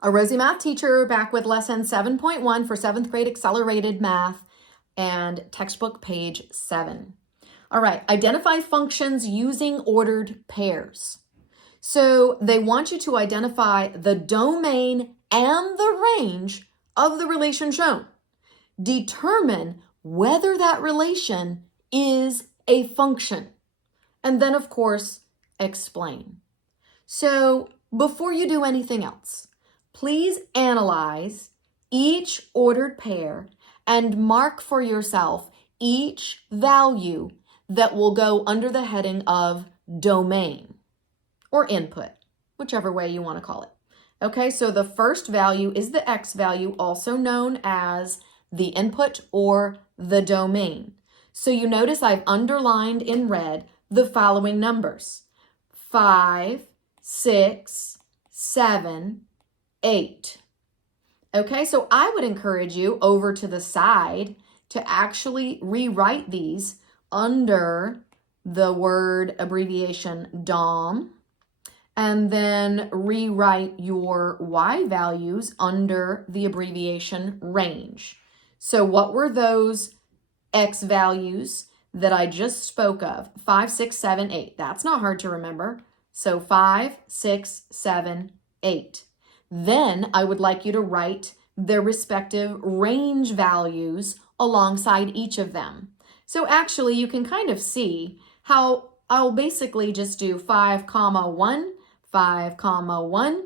A Rosie Math teacher back with lesson 7.1 for 7th grade accelerated math and textbook page 7. All right, identify functions using ordered pairs. So they want you to identify the domain and the range of the relation shown. Determine whether that relation is a function. And then, of course, explain. So before you do anything else, please analyze each ordered pair and mark for yourself each value that will go under the heading of domain or input, whichever way you want to call it. Okay, so the first value is the x value, also known as the input or the domain. So you notice I've underlined in red the following numbers: 5, 6, 7, 8. Okay, so I would encourage you over to the side to actually rewrite these under the word abbreviation DOM, and then rewrite your y values under the abbreviation range. So what were those x values that I just spoke of? 5, 6, 7, 8. That's not hard to remember. So 5, 6, 7, 8. Then I would like you to write their respective range values alongside each of them. So actually you can kind of see how I'll basically just do 5, 1, 5, 1.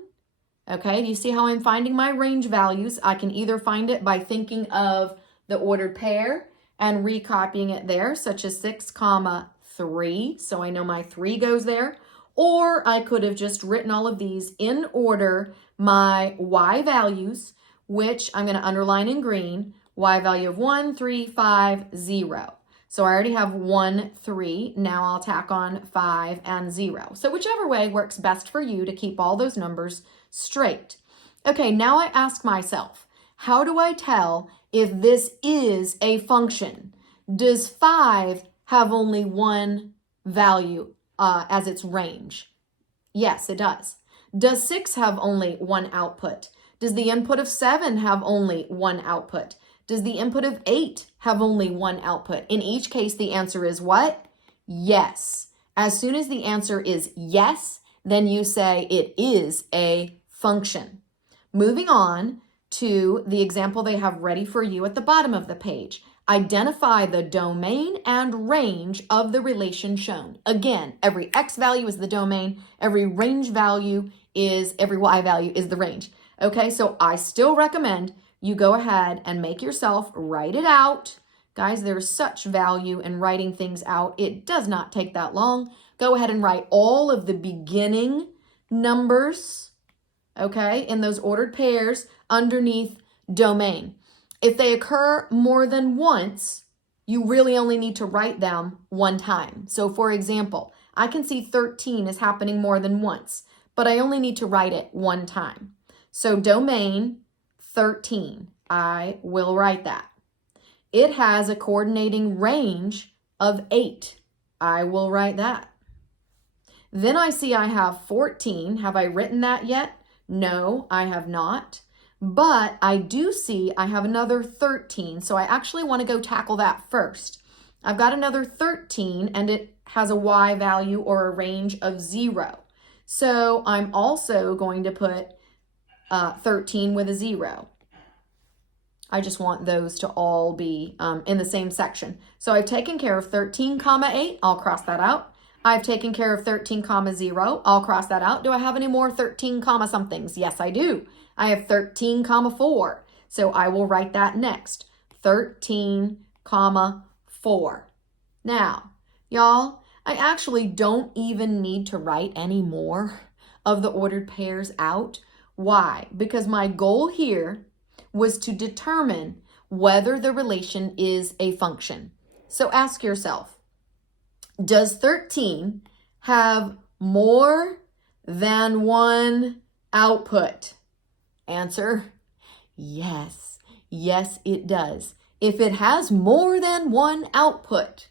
Okay, do you see how I'm finding my range values? I can either find it by thinking of the ordered pair and recopying it there, such as 6, 3. So I know my 3 goes there. Or I could have just written all of these in order, my y values, which I'm going to underline in green, y value of 1, 3, 5, 0. So I already have 1, 3. Now I'll tack on 5 and 0. So whichever way works best for you to keep all those numbers straight. Okay, now I ask myself, how do I tell if this is a function? Does 5 have only one value as its range? Yes, it does. Does 6 have only one output? Does the input of 7 have only one output? Does the input of 8 have only one output? In each case, the answer is what? Yes. As soon as the answer is yes, then you say it is a function. Moving on to the example they have ready for you at the bottom of the page. Identify the domain and range of the relation shown. Again, every x value is the domain, every y value is the range. Okay, so I still recommend you go ahead and make yourself write it out. Guys, there's such value in writing things out. It does not take that long. Go ahead and write all of the beginning numbers, okay, in those ordered pairs underneath domain. If they occur more than once, you really only need to write them one time. So for example, I can see 13 is happening more than once, but I only need to write it one time. So domain 13, I will write that. It has a coordinating range of 8. I will write that. Then I see I have 14. Have I written that yet? No, I have not. But I do see I have another 13, so I actually want to go tackle that first. I've got another 13, and it has a y value or a range of 0. So I'm also going to put 13 with a 0. I just want those to all be in the same section. So I've taken care of 13, 8. I'll cross that out. I've taken care of 13, 0. I'll cross that out. Do I have any more 13, somethings? Yes, I do. I have 13, 4. So I will write that next. 13, 4. Now, y'all, I actually don't even need to write any more of the ordered pairs out. Why? Because my goal here was to determine whether the relation is a function. So ask yourself, does 13 have more than one output? Answer, yes. Yes, it does. If it has more than one output,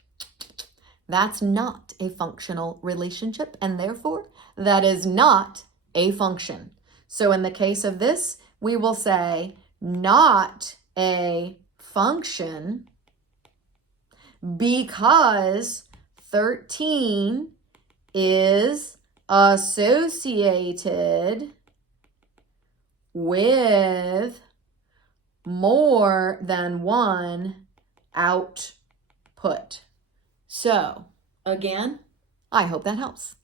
that's not a functional relationship, and therefore that is not a function. So in the case of this, we will say not a function because 13 is associated with more than one output. So, again, I hope that helps.